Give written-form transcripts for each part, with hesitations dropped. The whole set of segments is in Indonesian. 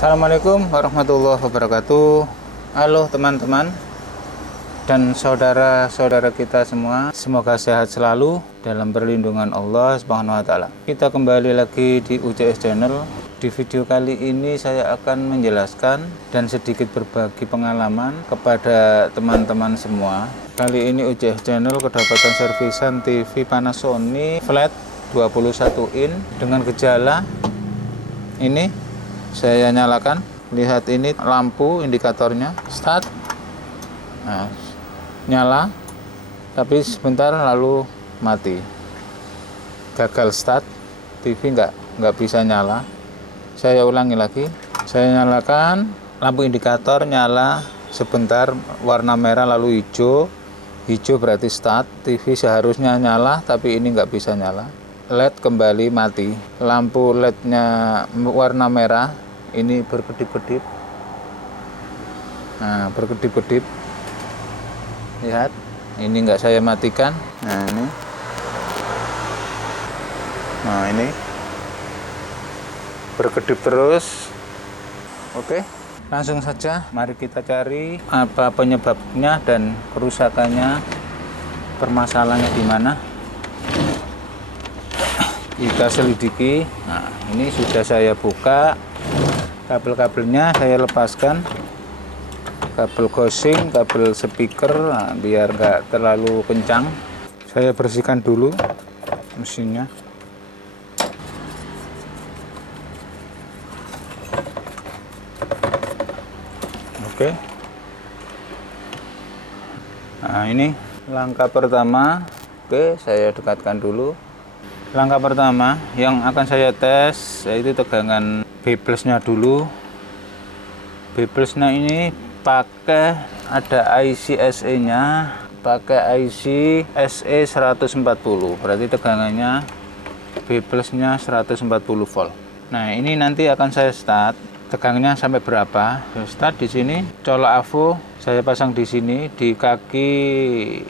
Assalamualaikum warahmatullahi wabarakatuh. Halo teman-teman dan saudara-saudara kita semua, semoga sehat selalu dalam perlindungan Allah Subhanahu wa taala. Kita kembali lagi di UCS Channel. Di video kali ini saya akan menjelaskan dan sedikit berbagi pengalaman kepada teman-teman semua. Kali ini UCS Channel kedapatan servisan TV Panasonic flat 21 in dengan gejala ini. Saya nyalakan, lihat ini lampu indikatornya start, nah, nyala tapi sebentar lalu mati, gagal start, TV nggak bisa nyala. Saya ulangi lagi, saya nyalakan, lampu indikator nyala sebentar warna merah lalu hijau berarti start, TV seharusnya nyala tapi ini nggak bisa nyala. LED kembali mati, lampu LED-nya warna merah ini berkedip-kedip, nah berkedip-kedip, lihat ini enggak saya matikan, nah ini berkedip terus. Oke, langsung saja mari kita cari apa penyebabnya dan kerusakannya, permasalahannya di mana. Kita selidiki. Nah, ini sudah saya buka kabel-kabelnya, saya lepaskan kabel gosing, kabel speaker, nah, biar nggak terlalu kencang. Saya bersihkan dulu mesinnya. Oke, nah ini langkah pertama. Oke, saya dekatkan dulu. Langkah pertama yang akan saya tes yaitu tegangan B+-nya dulu. B+-nya ini pakai ada IC SE-nya, pakai IC SE 140. Berarti tegangannya B+-nya 140 volt. Nah, ini nanti akan saya start. Tegangannya sampai berapa? Saya start di sini. Colok AVO saya pasang di sini di kaki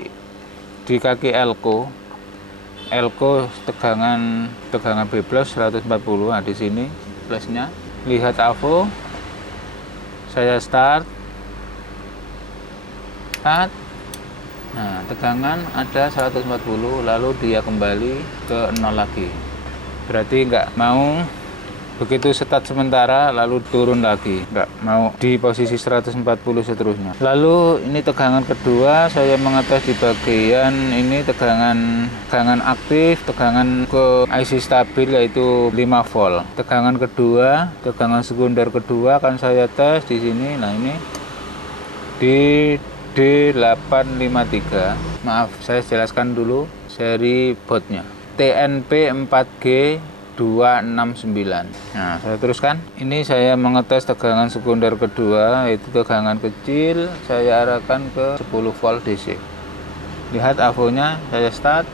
elko tegangan B+ 140. Nah, di sini plusnya. Lihat AVO. Saya start. Nah, tegangan ada 140, lalu dia kembali ke 0 lagi. Berarti nggak mau begitu start sementara lalu turun lagi, nggak mau di posisi 140 seterusnya. Lalu ini tegangan kedua, saya mengetes di bagian ini tegangan aktif, tegangan ke IC stabil yaitu 5 volt. Tegangan kedua, tegangan sekunder kedua akan saya tes di sini. Nah, ini di D853. Maaf, saya jelaskan dulu seri bautnya. TNP 4G 269. Nah, saya teruskan. Ini saya mengetes tegangan sekunder kedua, yaitu tegangan kecil. Saya arahkan ke 10 volt DC. Lihat AVO-nya, saya start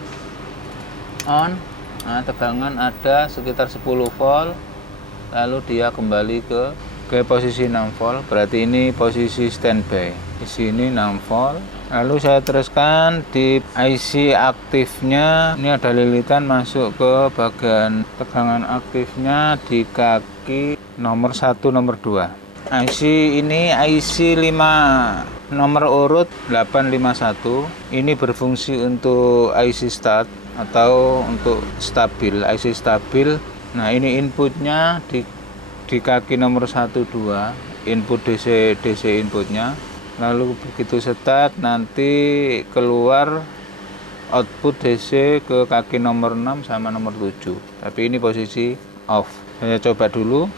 on. Nah, tegangan ada sekitar 10 volt. Lalu dia kembali ke posisi 6 volt. Berarti ini posisi standby. Di sini 6 volt. Lalu saya teruskan di IC aktifnya. Ini ada lilitan masuk ke bagian tegangan aktifnya di kaki nomor 1, nomor 2. IC ini IC 5 nomor urut 851. Ini berfungsi untuk IC start atau untuk stabil, IC stabil. Nah, ini inputnya di kaki nomor 1, 2, input DC inputnya. Lalu begitu start nanti keluar output DC ke kaki nomor 6 sama nomor 7. Tapi ini posisi off. Saya coba dulu.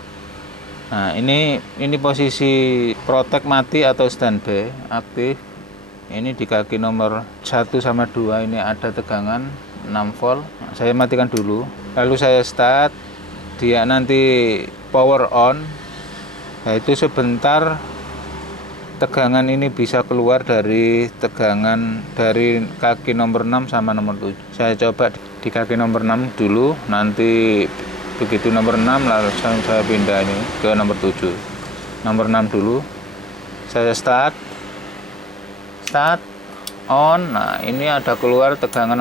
Nah, ini posisi protect mati atau standby aktif. Ini di kaki nomor 1 sama 2 ini ada tegangan 6 volt. Nah, saya matikan dulu. Lalu saya start. Dia nanti power on. Nah, itu sebentar tegangan ini bisa keluar dari tegangan dari kaki nomor 6 sama nomor 7. Saya coba di kaki nomor 6 dulu, nanti begitu nomor 6 lalu saya pindah ini ke nomor 7. Nomor 6 dulu. Saya start on. Nah, ini ada keluar tegangan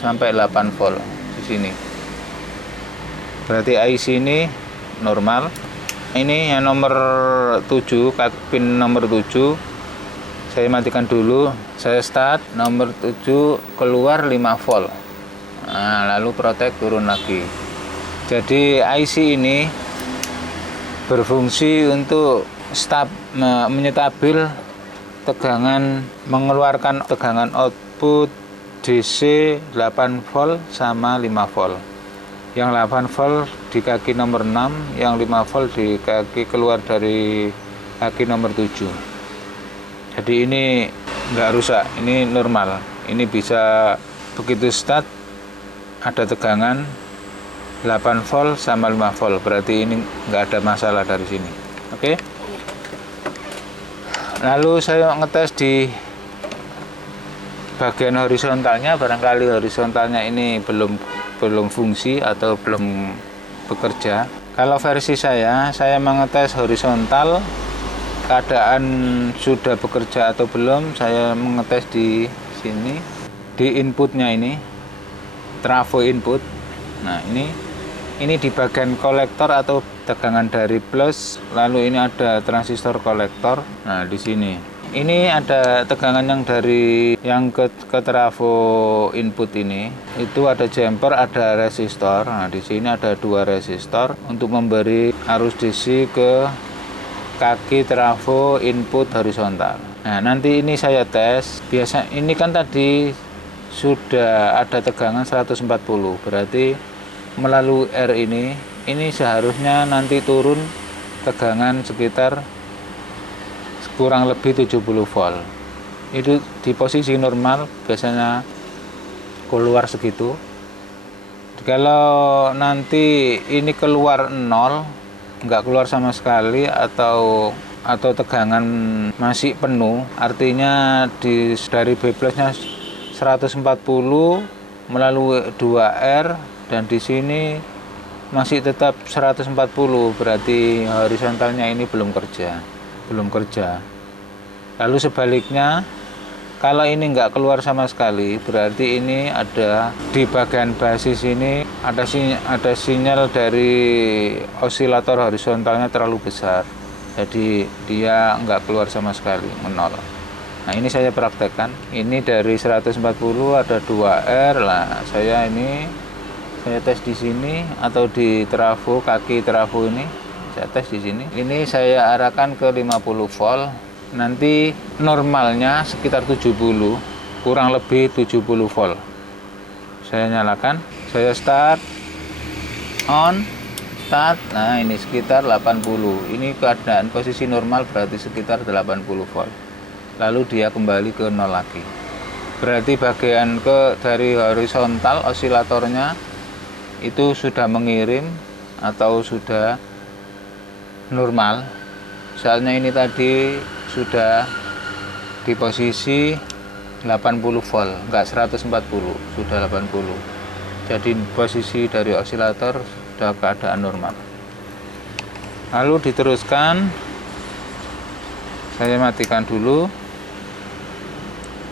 sampai 8 volt di sini. Berarti IC ini normal. Ini yang nomor 7, pin nomor 7. Saya matikan dulu, saya start, nomor 7 keluar 5 volt. Nah, lalu protek turun lagi. Jadi IC ini berfungsi untuk menyetabil tegangan, mengeluarkan tegangan output DC 8 volt sama 5 volt. Yang 8 volt di kaki nomor 6, yang 5 volt di kaki keluar dari kaki nomor 7. Jadi ini nggak rusak, ini normal. Ini bisa begitu start ada tegangan 8 volt sama 5 volt, berarti ini nggak ada masalah dari sini. Oke. Lalu saya ngetes di bagian horizontalnya, barangkali horizontalnya ini belum fungsi atau belum bekerja. Kalau versi saya mengetes horizontal, keadaan sudah bekerja atau belum, saya mengetes di sini, di inputnya ini, trafo input. Nah, ini di bagian kolektor atau tegangan dari plus, lalu ini ada transistor kolektor. Nah, di sini ini ada tegangan yang ke trafo input ini, itu ada jumper, ada resistor. Nah, di sini ada 2 resistor untuk memberi arus DC ke kaki trafo input horizontal. Nah, nanti ini saya tes. Biasa ini kan tadi sudah ada tegangan 140, berarti melalui R ini seharusnya nanti turun tegangan sekitar kurang lebih 70 volt. Itu di posisi normal biasanya keluar segitu. Kalau nanti ini keluar 0, nggak keluar sama sekali, atau tegangan masih penuh, artinya dari B plusnya 140 melalui 2R, dan di sini masih tetap 140, berarti horizontalnya ini belum kerja. Lalu sebaliknya, kalau ini nggak keluar sama sekali, berarti ini ada di bagian basis ini ada sinyal dari osilator horizontalnya terlalu besar, jadi dia nggak keluar sama sekali, menol. Nah, ini saya praktekkan. Ini dari 140 ada 2R lah. Saya tes di sini atau di trafo, kaki trafo ini saya tes di sini. Ini saya arahkan ke 50 volt. Nanti normalnya sekitar 70, kurang lebih 70 volt. Saya nyalakan, saya start, on, start. Nah, ini sekitar 80. Ini keadaan posisi normal, berarti sekitar 80 volt. Lalu dia kembali ke 0 lagi. Berarti bagian dari horizontal osilatornya itu sudah mengirim atau sudah normal. Soalnya ini tadi sudah di posisi 80 volt, enggak 140, sudah 80. Jadi posisi dari osilator sudah keadaan normal. Lalu diteruskan, saya matikan dulu.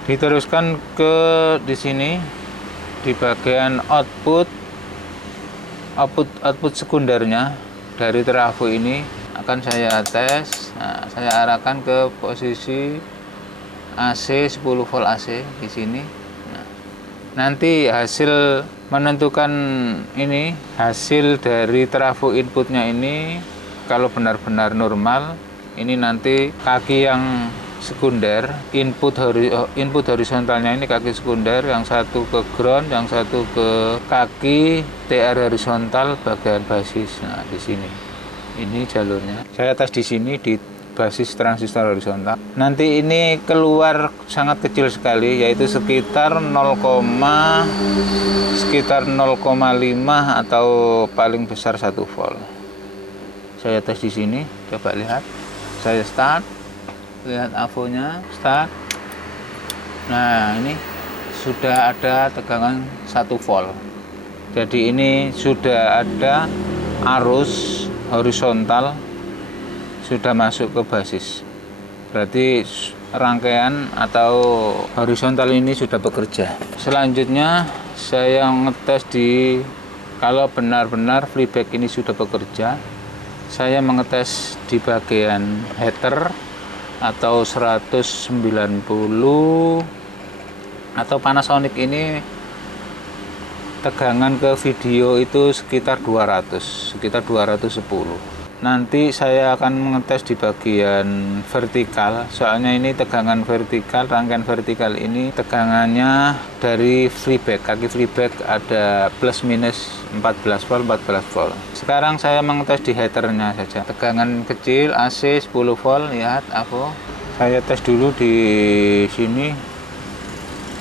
Diteruskan ke di sini, di bagian output sekundernya dari trafo ini akan saya tes. Nah, saya arahkan ke posisi AC 10 volt AC di sini. Nah, nanti hasil menentukan ini, hasil dari trafo inputnya ini kalau benar-benar normal, ini nanti kaki yang sekunder, input horizontalnya ini kaki sekunder, yang satu ke ground, yang satu ke kaki TR horizontal bagian basis. Nah, di sini ini jalurnya saya tes di sini di basis transistor horizontal. Nanti ini keluar sangat kecil sekali, yaitu sekitar 0,5 atau paling besar 1 volt. Saya tes di sini, coba lihat. Saya start, lihat AVO-nya, start. Nah, ini sudah ada tegangan 1 volt. Jadi ini sudah ada arus horizontal sudah masuk ke basis. Berarti rangkaian atau horizontal ini sudah bekerja. Selanjutnya saya ngetes kalau benar-benar flyback ini sudah bekerja. saya mengetes di bagian heater atau 190, atau Panasonic ini tegangan ke video itu sekitar 210. Nanti saya akan mengetes di bagian vertikal, soalnya ini tegangan vertikal, rangkaian vertikal ini tegangannya dari freeback, kaki freeback ada plus minus 14 volt. Sekarang saya mengetes di heaternya saja, tegangan kecil AC 10 volt. Lihat aku, saya tes dulu di sini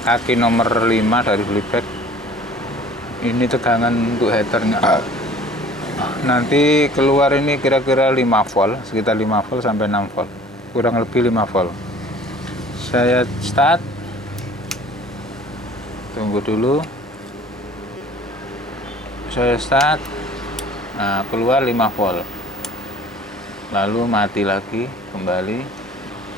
kaki nomor 5 dari freeback. Ini tegangan untuk heaternya. Nanti keluar ini kira-kira 5 volt, sekitar 5 volt sampai 6 volt, kurang lebih 5 volt. Saya start, tunggu dulu, saya start, nah keluar 5 volt, lalu mati lagi, kembali,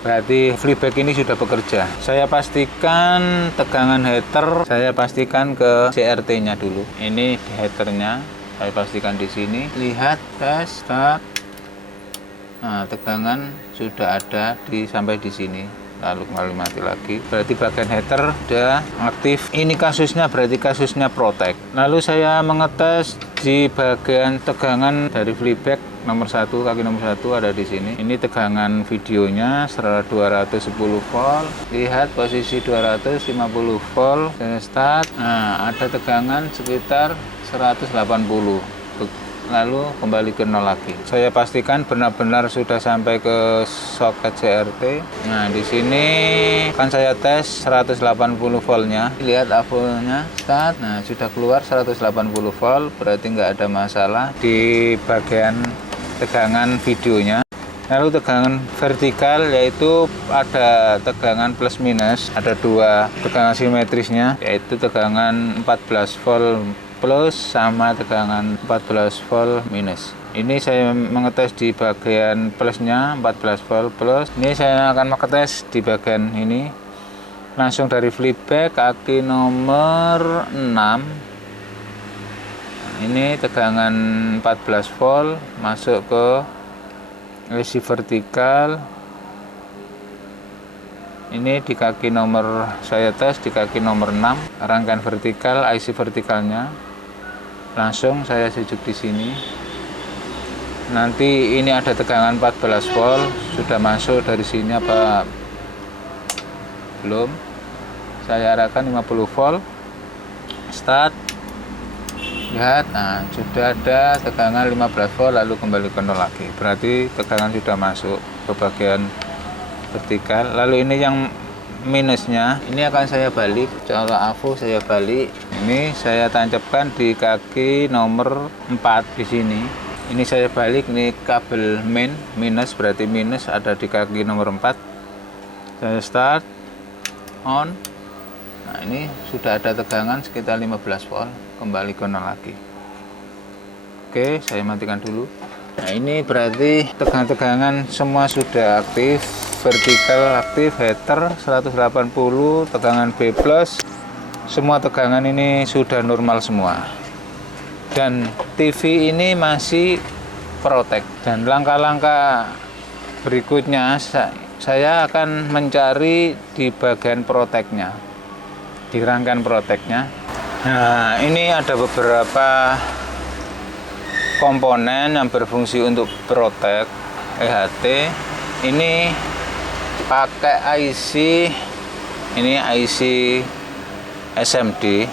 berarti freeback ini sudah bekerja. Saya pastikan tegangan heater, saya pastikan ke CRT nya dulu, ini di heaternya saya pastikan di sini. Lihat, tes, start. Nah, tegangan sudah ada sampai di sini. Lalu kembali mati lagi. Berarti bagian heater sudah aktif. Ini kasusnya berarti kasusnya Protect. Lalu saya mengetes di bagian tegangan dari freeback nomor 1, kaki nomor 1 ada di sini. Ini tegangan videonya 210 volt. Lihat posisi 250 volt. Saya start. Nah, ada tegangan sekitar 180, lalu kembali ke 0 lagi. Saya pastikan benar-benar sudah sampai ke soket CRT. Nah, di sini kan saya tes 180 voltnya. Lihat AVO-nya start. Nah, sudah keluar 180 volt, berarti nggak ada masalah di bagian tegangan videonya. Lalu tegangan vertikal, yaitu ada tegangan plus minus, ada dua tegangan simetrisnya, yaitu tegangan 14 volt plus sama tegangan 14 volt minus. Ini saya mengetes di bagian plusnya 14 volt plus. Ini saya akan mengetes di bagian ini langsung dari freeback kaki nomor 6. Ini tegangan 14 volt masuk ke AC vertikal. Ini di kaki nomor, saya tes di kaki nomor 6, rangkaian vertikal, IC vertikalnya. Langsung saya sejuk di sini. Nanti ini ada tegangan 14 volt, sudah masuk dari sini apa belum? Saya arahkan 50 volt. Start. Lihat, nah sudah ada tegangan 15 volt, lalu kembali ke 0 lagi. Berarti tegangan sudah masuk ke bagian vertikal. Lalu ini yang minusnya, ini akan saya balik, kalau AVO saya balik. Ini saya tancapkan di kaki nomor 4 di sini. Ini saya balik, ini kabel main minus, berarti minus ada di kaki nomor 4. Saya start, on. Nah, ini sudah ada tegangan sekitar 15 volt, kembali ke 0 lagi. Oke, saya matikan dulu. Nah, ini berarti tegangan-tegangan semua sudah aktif. Vertikal aktif, heater 180, tegangan B+, semua tegangan ini sudah normal semua. Dan TV ini masih Protect. Dan langkah-langkah berikutnya saya akan mencari di bagian Protect-nya, di rangkaian Protect-nya. Nah, ini ada beberapa komponen yang berfungsi untuk Protect EHT. Ini pakai IC, ini IC SMD.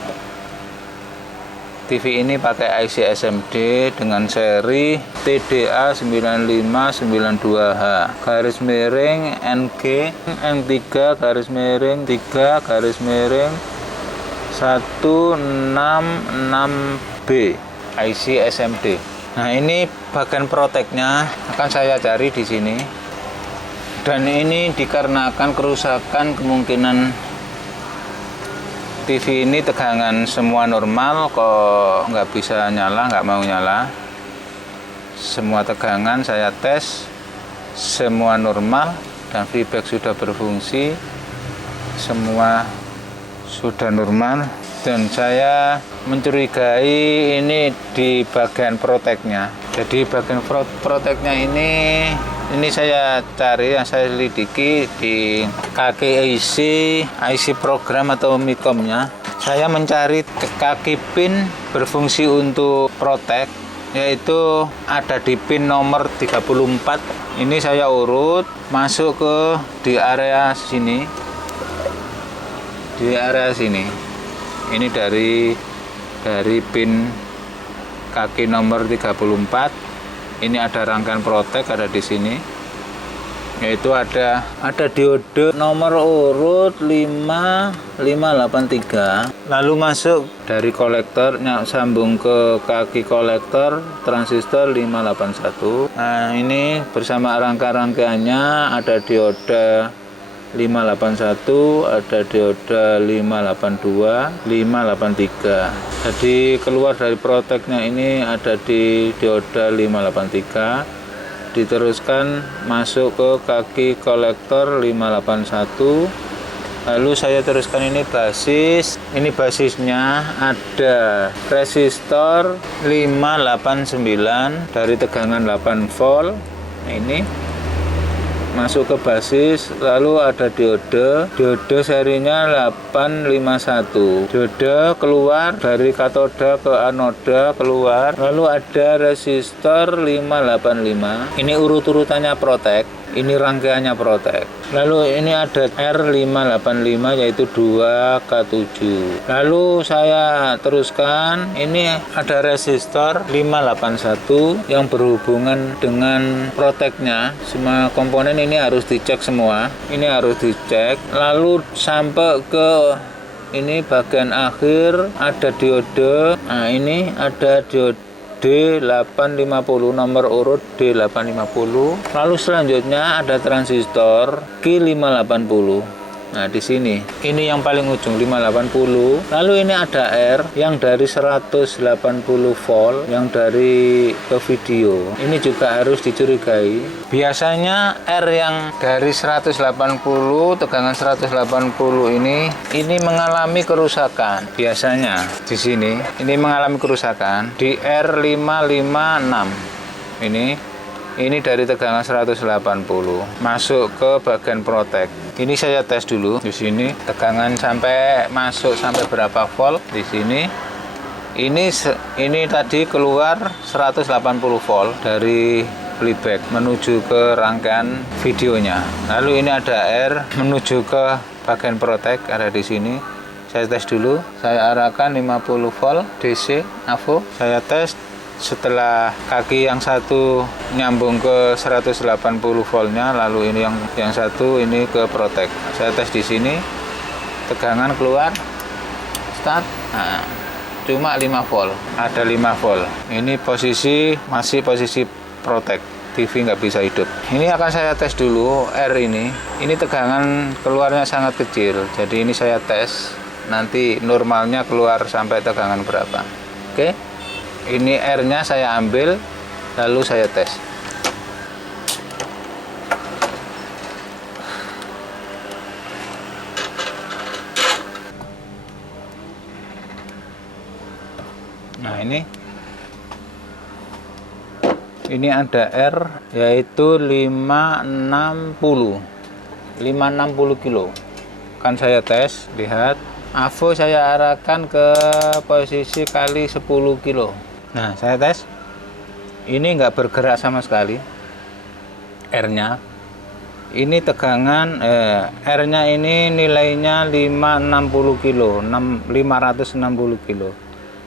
TV ini pakai IC SMD dengan seri TDA9592H garis miring NG N3 garis miring 3 garis miring 166B IC SMD. Nah, ini bagian Protect-nya akan saya cari di sini. Dan ini dikarenakan kerusakan, kemungkinan TV ini tegangan semua normal, kok nggak bisa nyala, nggak mau nyala. Semua tegangan saya tes, semua normal, dan feedback sudah berfungsi, semua sudah normal. Dan saya mencurigai ini di bagian Protect-nya. Jadi bagian proteknya ini saya cari, yang saya selidiki di kaki IC program atau MICOM-nya. Saya mencari kaki pin berfungsi untuk protek, yaitu ada di pin nomor 34. Ini saya urut masuk ke di area sini. Di area sini. Ini dari pin kaki nomor 34. Ini ada rangkaian protek ada di sini. Yaitu ada diode nomor urut 5583. Lalu masuk dari kolektornya, sambung ke kaki kolektor transistor 581. Nah, ini bersama rangkaiannya ada dioda 581, ada dioda 582, 583. Jadi keluar dari proteknya ini ada di dioda 583, diteruskan masuk ke kaki kolektor 581. Lalu saya teruskan ini basis. Ini basisnya ada resistor 589 dari tegangan 8 volt. Nah, ini masuk ke basis, lalu ada diode serinya 851. Diode keluar dari katoda ke anoda keluar, lalu ada resistor 585. Ini urut-urutannya protek, ini rangkaiannya protek. Lalu ini ada R585 yaitu 2K7. Lalu saya teruskan, ini ada resistor 581 yang berhubungan dengan proteknya. Semua komponen ini harus dicek semua. Ini harus dicek. Lalu sampai ke ini bagian akhir ada diode. Nah, ini ada diode D850, nomor urut D850. Lalu selanjutnya ada transistor Q580. Nah, di sini ini yang paling ujung 580. Lalu ini ada R yang dari 180 volt yang dari ke video. Ini juga harus dicurigai. Biasanya R yang dari 180 tegangan 180 ini mengalami kerusakan. Biasanya di sini ini mengalami kerusakan di R556. Ini dari tegangan 180 masuk ke bagian protek. Ini saya tes dulu di sini tegangan sampai masuk sampai berapa volt di sini. Ini tadi keluar 180 volt dari playback menuju ke rangkaian videonya. Lalu ini ada R menuju ke bagian protek ada di sini. Saya tes dulu. Saya arahkan 50 volt DC AVO. Saya tes. Setelah kaki yang satu nyambung ke 180 voltnya, lalu ini yang satu ini ke protek. Saya tes di sini, tegangan keluar, start, nah, cuma 5 volt, ada 5 volt. Ini masih posisi protek, TV nggak bisa hidup. Ini akan saya tes dulu R ini tegangan keluarnya sangat kecil, jadi ini saya tes, nanti normalnya keluar sampai tegangan berapa. Oke. Ini R-nya saya ambil, lalu saya tes. Nah, ini ada R yaitu 560 kilo. Kan saya tes, lihat. AVO saya arahkan ke posisi kali 10 kilo. Nah, saya tes. Ini nggak bergerak sama sekali. R-nya. Ini tegangan R-nya ini nilainya 560 kilo, 560 kilo.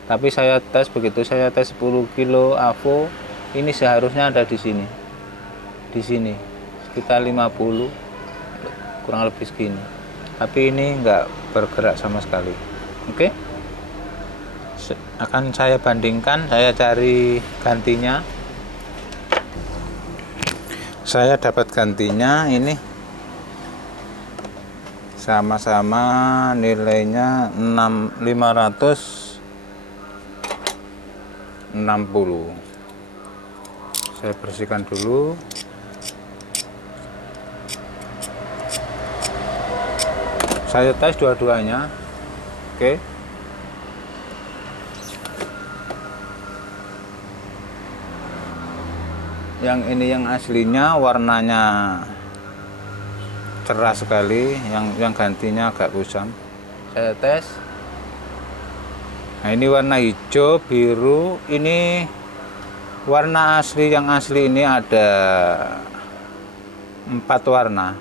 Tapi saya tes begitu saya tes 10 kilo AVO, ini seharusnya ada di sini. Di sini sekitar 50 kurang lebih segini. Tapi ini nggak bergerak sama sekali. Oke. Akan saya bandingkan, saya cari gantinya. Saya dapat gantinya ini sama-sama nilainya 560. Saya bersihkan dulu. Saya tes dua-duanya. Oke. Yang ini yang aslinya warnanya cerah sekali, yang gantinya agak kusam. Saya tes. Nah, ini warna hijau, biru. Ini warna asli, yang asli ini ada 4 warna.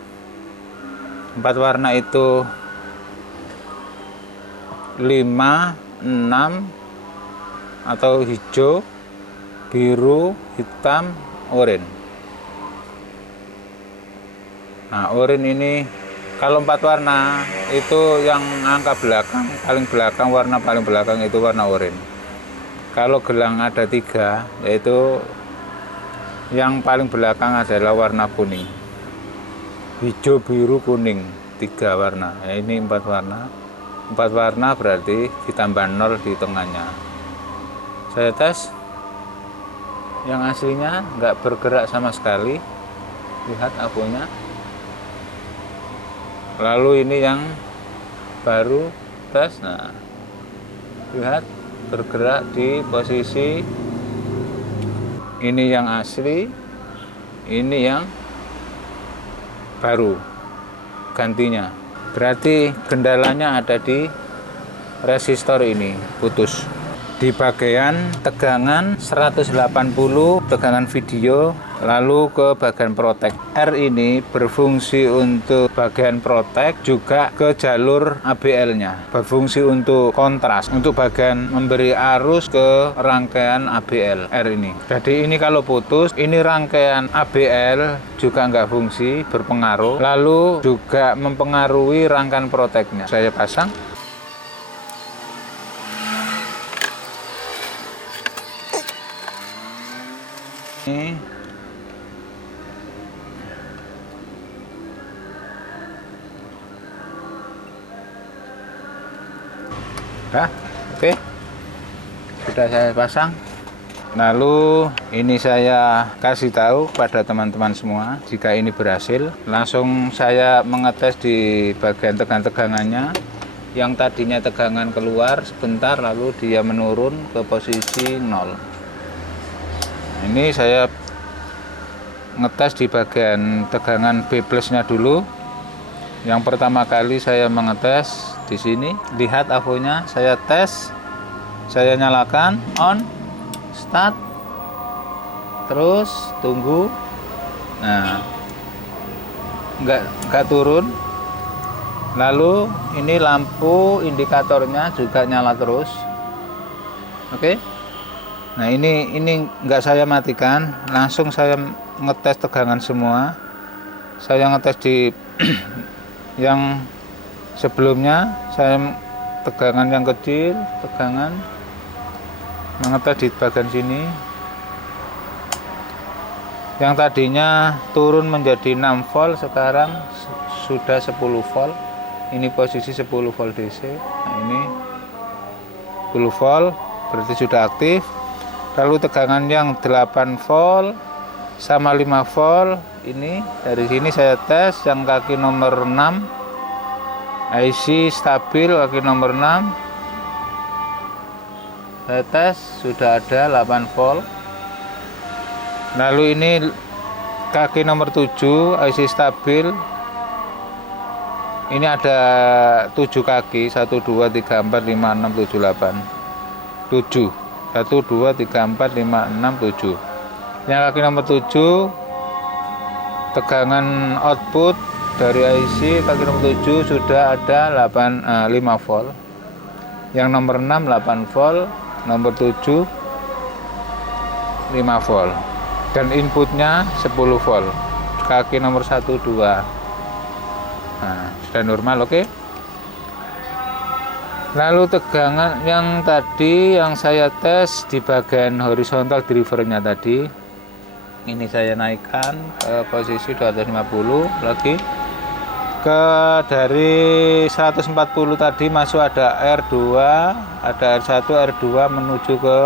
4 warna itu 5, 6 atau hijau, biru, hitam, oranye. Nah, oranye ini kalau 4 warna itu yang angka belakang, paling belakang, warna paling belakang itu warna oranye. Kalau gelang ada 3, yaitu yang paling belakang adalah warna kuning. Hijau, biru, kuning, 3 warna. Ya, ini 4 warna. 4 warna berarti ditambah 0 di tengahnya. Saya tes. Yang aslinya nggak bergerak sama sekali. Lihat abunya. Lalu ini yang baru tes. Nah, lihat bergerak di posisi ini yang asli, ini yang baru gantinya. Berarti kendalanya ada di resistor ini, putus. Di bagian tegangan 180 tegangan video, lalu ke bagian protek. R ini berfungsi untuk bagian protek, juga ke jalur ABL-nya. Berfungsi untuk kontras, untuk bagian memberi arus ke rangkaian ABL R ini. Jadi ini kalau putus, ini rangkaian ABL juga nggak fungsi, berpengaruh. Lalu juga mempengaruhi rangkaian proteknya. Saya pasang. Ini oke, sudah saya pasang. Lalu ini saya kasih tahu pada teman-teman semua, jika ini berhasil, langsung saya mengetes di bagian tegangannya. Yang tadinya tegangan keluar sebentar, lalu dia menurun ke posisi 0. Ini saya ngetes di bagian tegangan B plusnya dulu. Yang pertama kali saya mengetes di sini. Lihat avonya, saya tes, saya nyalakan, on, start, terus tunggu. Nah, nggak turun. Lalu ini lampu indikatornya juga nyala terus. Oke. Nah, ini nggak saya matikan, langsung saya ngetes tegangan semua. Saya ngetes di yang sebelumnya, saya tegangan yang kecil, tegangan mengetes di bagian sini. Yang tadinya turun menjadi 6 volt, sekarang sudah 10 volt. Ini posisi 10 volt DC. Nah, ini 10 volt, berarti sudah aktif. Lalu tegangan yang 8 volt sama 5 volt, ini dari sini saya tes yang kaki nomor 6, IC stabil kaki nomor 6. Saya tes sudah ada 8 volt. Lalu ini kaki nomor 7, IC stabil. Ini ada 7 kaki, 1 2 3 4 5 6 7 8. 7. 1 2 3 4 5 6 7. Yang kaki nomor 7 tegangan output dari IC kaki nomor 7 sudah ada 5 volt. Yang nomor 6 8 volt, nomor 7 5 volt. Dan inputnya 10 volt. Kaki nomor 1 2. Nah, sudah normal, oke. Lalu tegangan yang tadi yang saya tes di bagian horizontal drivernya tadi, ini saya naikkan ke posisi 250 lagi. Dari 140 tadi masuk ada R2, ada R1, R2 menuju ke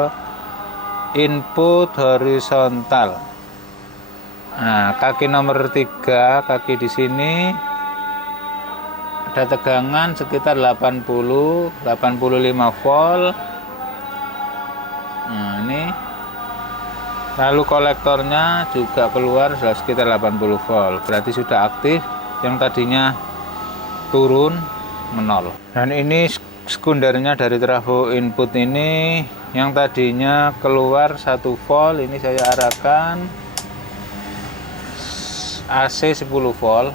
input horizontal. Nah, kaki nomor 3, kaki di sini ada tegangan sekitar 85 volt. Nah, ini Lalu kolektornya juga keluar sekitar 80 volt, berarti sudah aktif. Yang tadinya turun menol. Dan ini sekundernya dari trafo input ini, yang tadinya keluar 1 volt, ini saya arahkan AC 10 volt.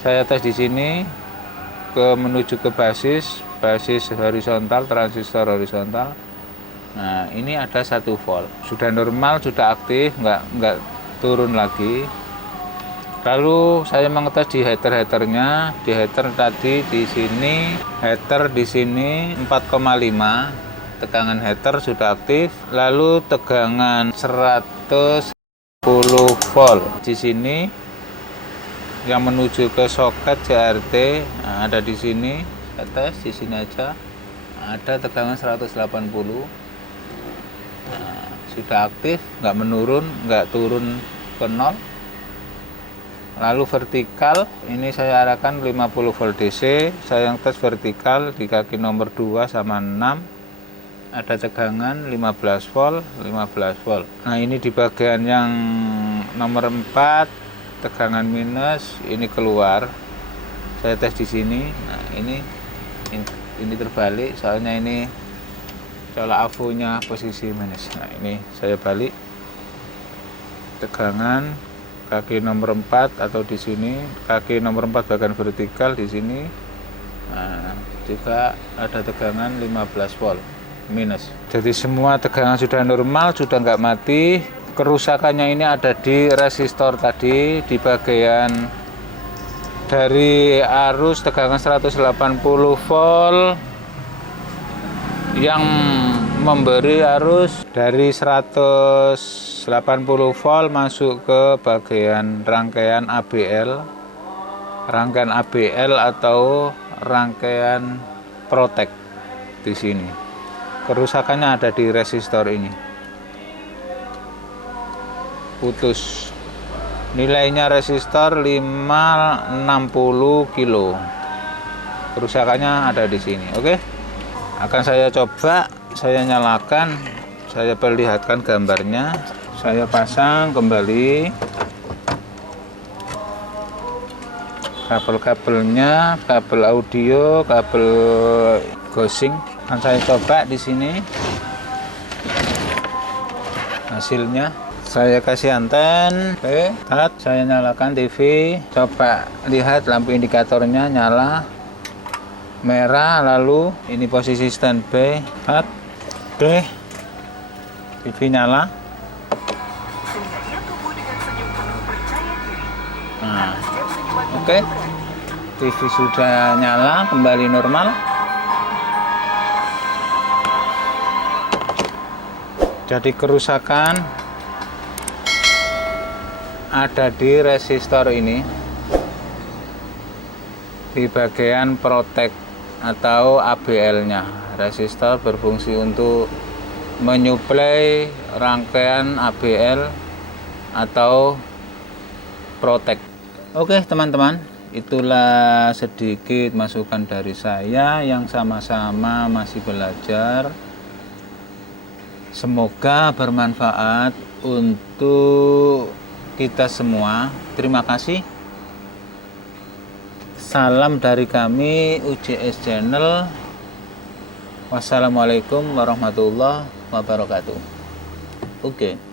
Saya tes di sini menuju ke basis horizontal, transistor horizontal. Nah, ini ada 1 volt, sudah normal, sudah aktif, nggak turun lagi. Lalu saya mengetes di header-headernya. Di header tadi di sini, header di sini 4,5, tegangan header sudah aktif. Lalu tegangan 110 volt di sini yang menuju ke soket CRT. Nah, ada di sini. Saya tes di sini aja. Ada tegangan 180. Nah, sudah aktif, nggak menurun, nggak turun ke nol. Lalu vertikal, ini saya arahkan 50 volt DC. Saya yang tes vertikal di kaki nomor 2 sama 6, ada tegangan 15 volt, 15 volt. Nah, ini di bagian yang nomor 4, tegangan minus, ini keluar. Saya tes di sini. Nah, ini terbalik, soalnya ini colok AVO-nya posisi minus. Nah, ini saya balik, tegangan kaki nomor 4 atau di sini, kaki nomor 4 bagian vertikal di sini. Nah, juga ada tegangan 15 volt minus. Jadi semua tegangan sudah normal, sudah nggak mati. Kerusakannya ini ada di resistor tadi, di bagian dari arus tegangan 180 volt yang memberi arus dari 180 volt masuk ke bagian rangkaian ABL atau rangkaian protek di sini. Kerusakannya ada di resistor ini. Putus. Nilainya resistor 560 kilo. Kerusakannya ada di sini. Oke. Akan saya coba, saya nyalakan, saya perlihatkan gambarnya. Saya pasang kembali kabel-kabelnya, kabel audio, kabel gosing. Akan saya coba di sini hasilnya. Saya kasih anten. Oke, saya nyalakan TV. Coba lihat lampu indikatornya nyala merah, lalu ini posisi standby. Oke, TV nyala. Nah, oke, TV sudah nyala, kembali normal. Jadi kerusakan ada di resistor ini, di bagian protek atau ABL-nya. Resistor berfungsi untuk menyuplai rangkaian ABL atau protek. Oke teman-teman, itulah sedikit masukan dari saya yang sama-sama masih belajar. Semoga bermanfaat untuk kita semua. Terima kasih. Salam dari kami UJS Channel. Wassalamualaikum warahmatullahi wabarakatuh. Oke.